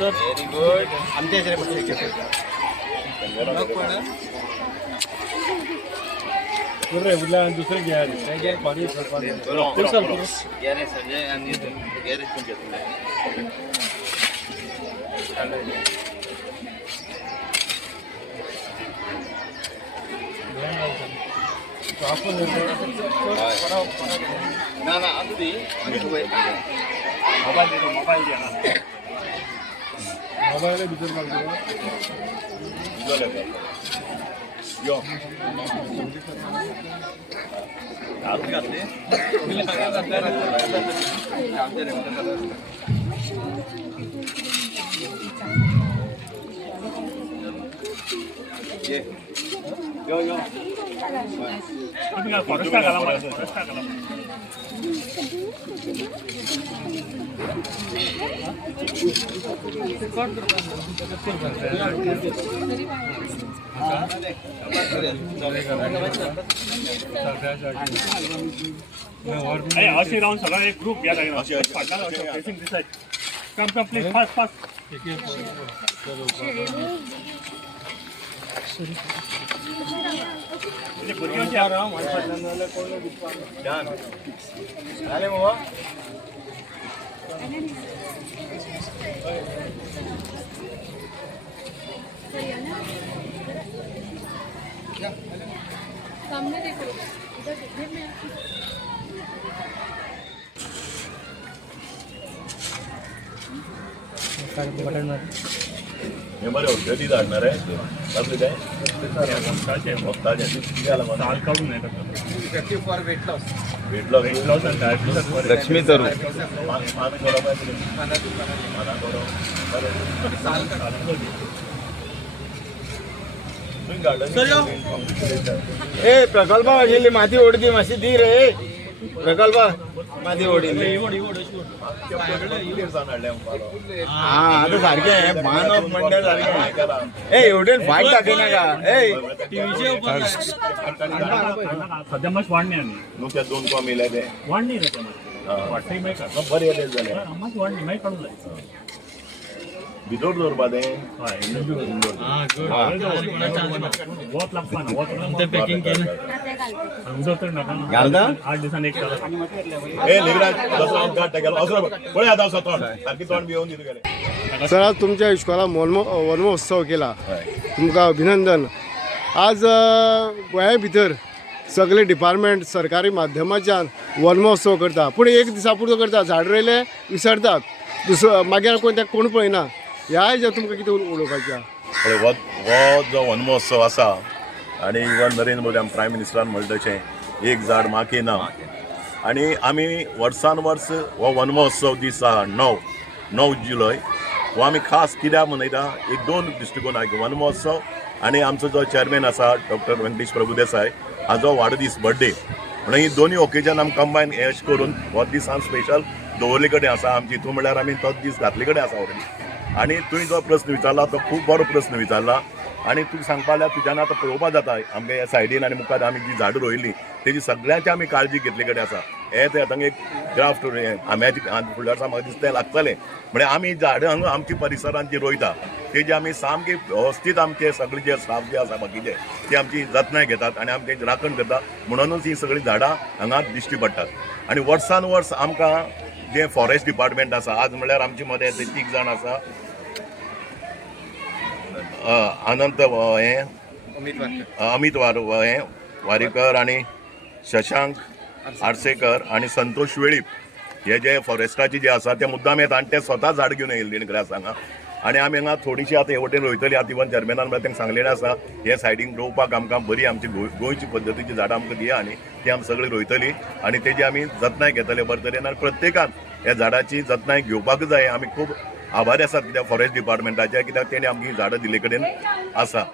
Very good. आमच्या दुसरं घ्या संजय आणि गॅरेज पण घेतलं. ना ना अगदी मोबाईल द्या ना. मोबाईल भितर घातले फॉरेस्ट टाकायला अशी राहून सगळा एक ग्रुप घ्या लागेल. Come please fast fast. सामने देखो इधर देखने में हे बरे औषधी जाणार आहे आपले काय लक्ष्मी तरू ए प्रकल्पा वाशिल्ली माती ओढती मातशी दी रे. प्रकल्पा माती ओढिल्ली हा आता सारखे आहे. मानव मंडळ सारखे ए एवढे फाईट दाखवणार का ए सध्या मग वाढणे आम्ही नुकत्याच 2 कॉम येल्या ते वाढणे वाटतंय माहिती का बरे येले झाले आम्हाला वाढणे माहिती काढून जायचं भितर दवरपा तें वत लागता ना वत पॅकिंग केलं उदक तर नाका घालता 8 दिसांनी एक ए लेगराज दसरा गाठ गेलो असो पळय आता असो तोंड सारखी तोंड बी येऊन दिले गेले. सर आज तुमच्या इश्कॉलान वनमहोत्सव केला. तुमकां अभिनंदन. आज गोंया भितर सगळे डिपार्टमेंट सरकारी माध्यमाच्यान वनमहोत्सव करता पूण एक दिसा पुरतो करता. झाड रोयले विसरतात दुसरो मागीर कोण पळयना. ह्या हेजेर तुमकां कितें उलोवपाचें हो जो वन महोत्सव आसा आनी इवन नरेंद्र मोदी आमच्या प्रायम मिनिस्टरान म्हणलें तशें एक झाड माके ना आनी आमी वर्सान वर्स हो वन महोत्सव दीस आसा 9 जुलय हो आमी खास कित्याक मनयता एक 2 दृश्टिकोनाक वन महोत्सव आनी आमचो जो चेअरमॅन आसा डॉक्टर वेंकटेश प्रभुदेसाय हाजो वाडदीस बर्थडे म्हणून ही दोनूय ओकेजन आमी कंबायन एश करून हो दीस हांव स्पेशल दवरले कडेन आसा. आमची हितून म्हणल्यार आमी तोच दीस घातले कडेन आसा ऑलरेडी. आनी तुवें जो प्रस्न विचारला तो खूब बरो प्रस्न विचारला आनी तुका सांगपा जाल्यार तुज्यान आतां पळोवपा जाता आमगे ह्या सायडीन आनी मुखार आमी जी झाडां रोयिल्लीं तेजी सगळ्यांची आमी काळजी घेतले कडेन आसा. हे थंय एक ग्राफ्ट आंब्याची फुडल्या वर्सा म्हाका दिसता लागतलें म्हणजे आमी झाडां हांगा आमच्या परिसरांत जी रोयता तेजी आमी सामकी वेवस्थीत आमचे सगळे जे स्टाफ जे आसा बाकीचे ते आमची जतनाय घेतात आनी आमी तेची राखण करतात. म्हणूनच ही सगळीं झाडां हांगा दिश्टी पडटात. आनी वर्सान वर्स आमकां जे फॉरेस्ट डिपार्टमेंट आसा आज म्हळ्यार आमचे मदें 3 जाण आसा. अनंत अमित वारीकर आनी शशांक आरसेकर आनी संतोष वेळीप हे जे फॉरेस्टाचे जे आसा ते मुद्दाम येता आनी ते स्वता झाड घेवन येयल्ले ग्रास हांगा. आनी आमी हांगा थोडीशी आतां हे वटेन रोयतली आतां इवन चेअरमॅनान म्हळ्यार तांकां सांगलेलें आसा हे सायडीन रोवपाक आमकां बरी आमची गोंयची पद्दतीची झाडां आमकां दिया आनी ती आमी सगळीं रोयतली आनी तेजी आमी जतनाय घेतले बरे तरेन. आनी प्रत्येकान ह्या झाडाची जतनाय घेवपाक जाय. आमी खूब आभारी आसात कित्याक फॉरेस्ट डिपार्टमेंटाचे कित्याक तेणी आमकां ही झाडां दिले कडेन आसा.